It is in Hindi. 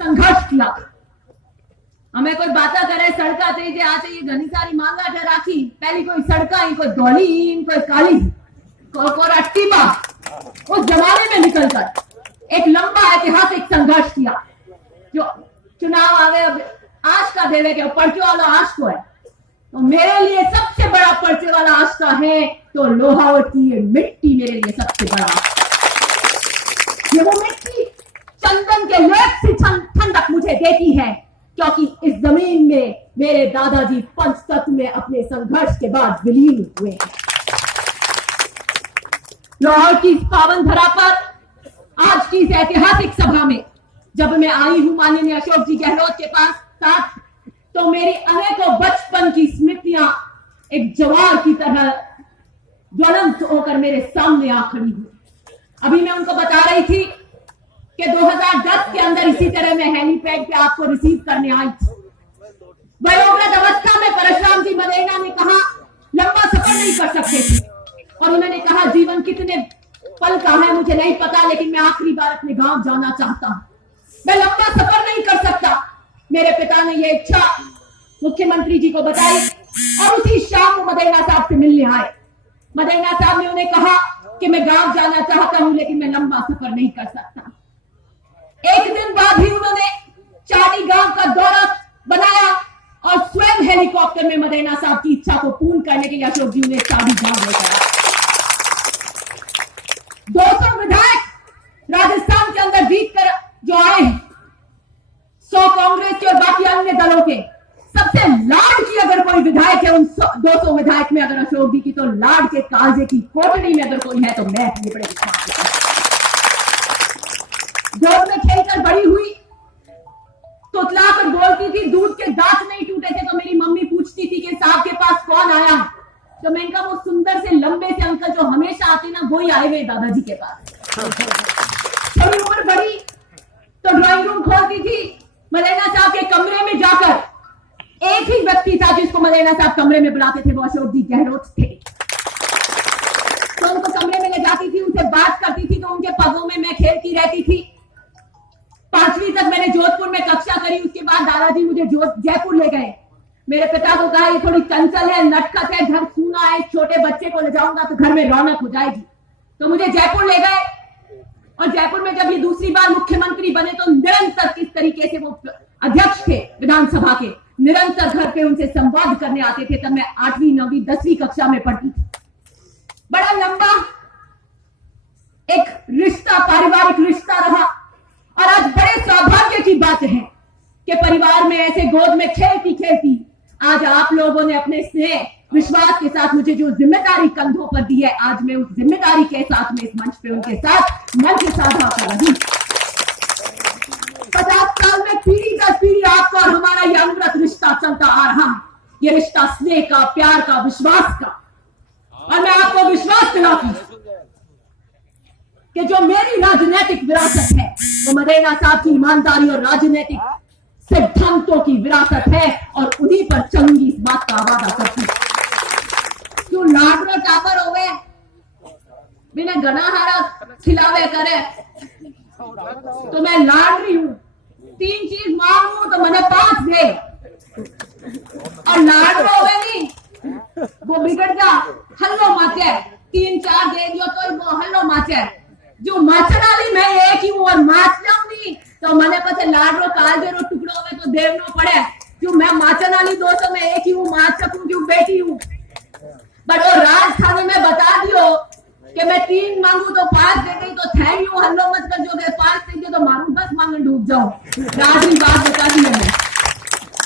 संघर्ष किया। हमें कोई बात करे सड़का चाहिए आ चाहिए घनी सारी मांगा थे राखी पहली कोई सड़का ही कोई धोली कोई काली कोई अट्टीबा उस जमाने में निकलकर एक लंबा ऐतिहासिक संघर्ष किया। जो चुनाव आगे आज का देवे के पर्चे वाला आज को है तो मेरे लिए सबसे बड़ा पर्चे वाला आज का है तो लोहावट की ये मिट्टी मेरे लिए सबसे बड़ा। ये वो मिट्टी चंदन के लेप से ठंडक मुझे देती है क्योंकि इस जमीन में मेरे दादाजी पंचतत्व में अपने संघर्ष के बाद विलीन हुए हैं। लाहौर की पावन धरा पर आज की इस ऐतिहासिक सभा में जब मैं आई हूं माननीय अशोक जी गहलोत के पास साथ तो मेरी अनेकों बचपन की स्मृतियां एक जवार की तरह ज्वलंत होकर मेरे सामने आ खड़ी हुई। अभी मैं उनको बता रही थी कि 2010 के अंदर इसी तरह मैं हेलीपैड पे आपको रिसीव करने आई थी। वयोवृद्ध अवस्था में परशुराम जी मदेना ने कहा लंबा सफर नहीं कर सकते थे और उन्होंने कहा जीवन कितने पल का है मुझे नहीं पता लेकिन मैं आखिरी बार अपने गांव जाना चाहता हूं, मैं लंबा सफर नहीं कर सकता। मेरे पिता ने यह इच्छा मुख्यमंत्री जी को बताई और उसी शाम वो मदेना साहब से मिलने आए। मदेना साहब ने उन्हें कहा कि मैं गांव जाना चाहता हूं लेकिन मैं लंबा सफर नहीं कर सकता। एक दिन बाद ही उन्होंने चाटी गांव का दौरा बनाया और स्वयं हेलीकॉप्टर में मदेना साहब की इच्छा को पूर्ण करने के लिए अशोक जी उन्हें चाटी गांव लेकर आए। 200 विधायक राजस्थान के अंदर जीत कर जो आए हैं 100 कांग्रेस के और बाकी अन्य दलों के सबसे लाड की अगर कोई विधायक है उन 200 विधायक में अगर अशोक जी की तो लाड के काजे की कोटड़ी में अगर कोई है तो मैं ये बड़े जोर में खेलकर बड़ी हुई तोतला कर बोलती थी दूध के दांत नहीं टूटे थे तो मेरी मम्मी पूछती थी कि साहब के पास कौन आया तो मैं इनका वो सुंदर से लंबे से अंकल जो हमेशा आते ना वही आए हुए दादाजी के पास। थोड़ी उम्र बढ़ी तो ड्राइंग रूम खोलती थी मलेना साहब के कमरे में जाकर एक ही व्यक्ति था जिसको मलेना साहब कमरे में बुलाते थे वो अशोक जी गहलोत थे। तो उनको कमरे में ले जाती थी उनसे बात करती थी तो उनके पगों में मैं खेलती रहती थी। 5वीं तक मैंने जोधपुर में कक्षा करी उसके बाद दादाजी मुझे जयपुर ले गए। मेरे पिता को कहा ये थोड़ी चंचल है नटखट है घर सूना है छोटे बच्चे को ले जाऊंगा तो घर में रौनक हो जाएगी तो मुझे जयपुर ले गए और जयपुर में जब ये दूसरी बार मुख्यमंत्री बने तो निरंतर किस तरीके से वो अध्यक्ष थे विधानसभा के निरंतर घर पे उनसे संवाद करने आते थे। तब मैं 8वीं 9वीं 10वीं कक्षा में पढ़ती थी। बड़ा लंबा एक रिश्ता पारिवारिक रिश्ता रहा और आज बड़े सौभाग्य की बात है कि परिवार में ऐसे गोद में खेलती खेलती आज आप लोगों ने अपने स्नेह विश्वास के साथ मुझे जो जिम्मेदारी कंधों पर दी है आज मैं उस जिम्मेदारी के साथ में इस मंच पे उनके साथ मंच साझा कर रही। 50 साल में पीढ़ी दर पीढ़ी आपका और हमारा ये अनवरत रिश्ता चलता आ रहा है। ये रिश्ता स्नेह का प्यार का विश्वास का और मैं आपको विश्वास दिलाती हूं कि जो मेरी राजनीतिक विरासत है वो मदेना साहब की ईमानदारी और राजनीतिक सिद्धांतों की विरासत है और उन्हीं पर चलूंगी इस बात का वादा करती हूं। क्यों लाडरो टापर हो गए बिना गना हारा खिलावे करे तो मैं लाड रही हूं 3 चीज मांगू तो मैंने 5 दे और लाडरो हो नहीं वो बिगड़ जा हल्लो माचे 3-4 दे दियो तो वो हल्लो माचे जो माचन वाली मैं एक ही हूं और माच जाऊंगी तो मैंने पता लाडरो काल जो टुकड़ों में तो देवनो पड़े जो मैं माचन वाली 200 में एक ही हूं माच सकूं क्यों बेटी हूं बट वो राजधानी में बता दियो कि मैं 3 मांगू तो 5 दे गई तो थैंक यू हल्लो मत कर जो 5 दे दियो तो मारू 10 मांगन डूब जाऊं राजी बात